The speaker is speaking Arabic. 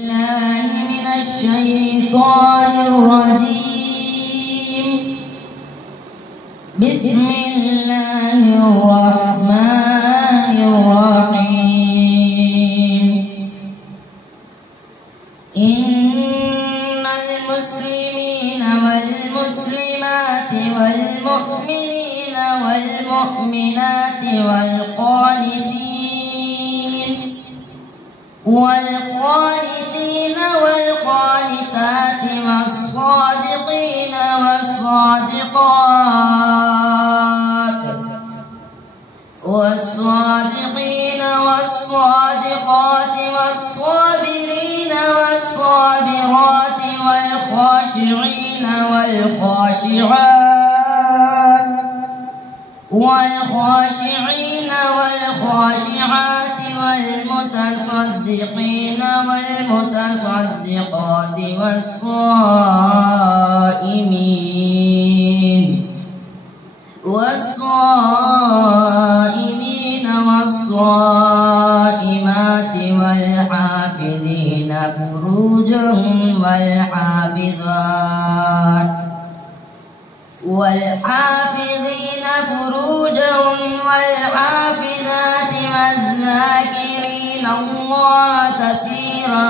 الله من الشيطان الرجيم. بسم الله الرحمن الرحيم. إن المسلمين والمسلمات والمؤمنين والمؤمنات والقانتين والقانتات والصادقين والصادقات والصابرين والصابرات والخاشعين والخاشعات والمتصدقين والمتصدقات والصائمين والصائمات والحافظين فروجهم والحافظات والذاكرين الله كثيرا